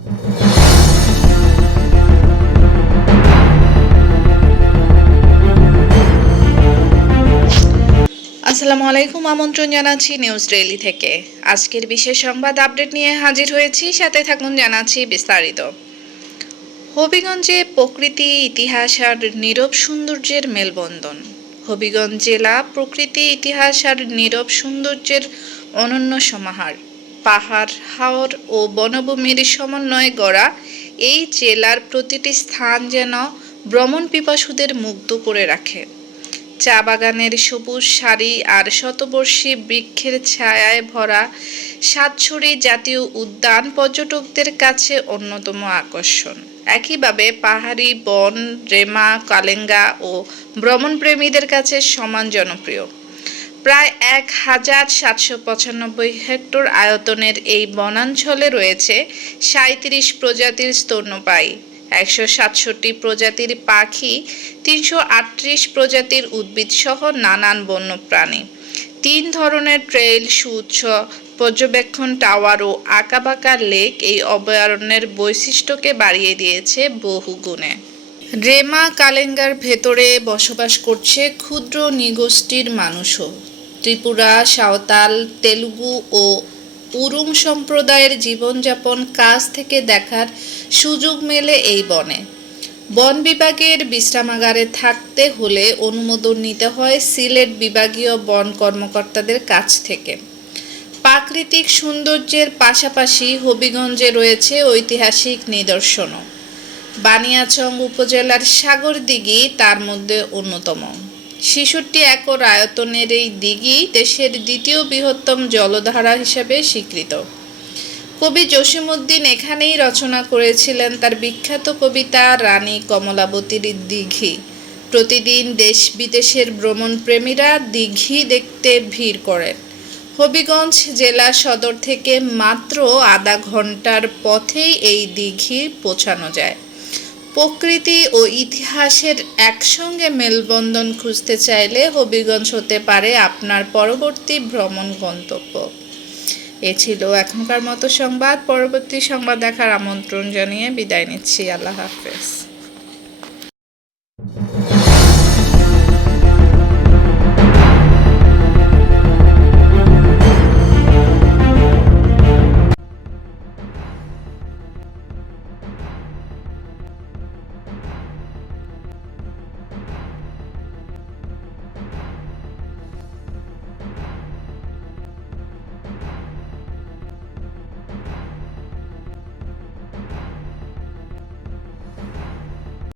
আসসালামু আলাইকুম, আমন্ত্রণ জানাচ্ছি নিউজ ডেইলি থেকে। আজকের বিশেষ সংবাদ আপডেট নিয়ে হাজির হয়েছি, সাথে থাকুন জানাচ্ছি বিস্তারিত। হবিগঞ্জে প্রকৃতি, ইতিহাস আর নীরব সৌন্দর্যের মেলবন্ধন। হবিগঞ্জ জেলা প্রকৃতি, ইতিহাস আর নীরব সৌন্দর্যের অনন্য সমাহার। পাহাড়, হাওর ও বনভূমির সমন্বয়ে গড়া এই জেলার প্রতিটি স্থান যেন ভ্রমণ পিপাসুদের মুগ্ধ করে রাখে। চা বাগানের সবুজ সারি আর শতবর্ষী বৃক্ষের ছায়ায় ভরা সাতছড়ি জাতীয় উদ্যান পর্যটকদের কাছে অন্যতম আকর্ষণ। একইভাবে পাহাড়ি বন, রেমা, কালেঙ্গা ও ভ্রমণপ্রেমীদের কাছে সমান জনপ্রিয়। প্রায় এক হাজার সাতশো পঁচানব্বই হেক্টর আয়তনের এই বনাঞ্চলে রয়েছে সাঁত্রিশ প্রজাতির স্তন্যপায়ী, একশো সাতষট্টি প্রজাতির পাখি, তিনশো আটত্রিশ প্রজাতির উদ্ভিদ সহ নানান বন্য প্রাণী তিন ধরনের ট্রেইল, সুউচ্চ পর্যবেক্ষণ টাওয়ার ও আঁকাবাঁকা লেক এই অভয়ারণ্যের বৈশিষ্ট্যকে বাড়িয়ে দিয়েছে বহু গুণে। রেমা কালেঙ্গার ভেতরে বসবাস করছে ক্ষুদ্র নিগোষ্ঠীর মানুষও। ত্রিপুরা, সাঁওতাল, তেলুগু ও উরুং সম্প্রদায়ের জীবনযাপন কাজ থেকে দেখার সুযোগ মেলে এই বনে। বন বিভাগের বিশ্রামাগারে থাকতে হলে অনুমোদন নিতে হয় সিলেট বিভাগীয় বন কর্মকর্তাদের কাছ থেকে। প্রাকৃতিক সৌন্দর্যের পাশাপাশি হবিগঞ্জে রয়েছে ঐতিহাসিক নিদর্শনও। বানিয়াচং উপজেলার সাগর দিঘি তার মধ্যে অন্যতম। ছেষট্টি একর আয়তনের এই দিঘি দেশের দ্বিতীয় বৃহত্তম জলধারা হিসেবে স্বীকৃত। কবি জসিমউদ্দিন এখানেই রচনা করেছিলেন তার বিখ্যাত কবিতা রানী কমলাবতীর দিঘি। প্রতিদিন দেশ বিদেশের ভ্রমণপ্রেমীরা দিঘি দেখতে ভিড় করেন। হবিগঞ্জ জেলা সদর থেকে মাত্র আধা ঘণ্টার পথেই এই দিঘি পৌঁছানো যায়। প্রকৃতি ও ইতিহাসের একসঙ্গে মেলবন্ধন খুঁজতে চাইলে হবিগঞ্জ হতে পারে আপনার পরবর্তী ভ্রমণ গন্তব্য। এ ছিল এখনকার মতো সংবাদ। পরবর্তী সংবাদ দেখার আমন্ত্রণ জানিয়ে বিদায় নিচ্ছি। আল্লাহ হাফেজ।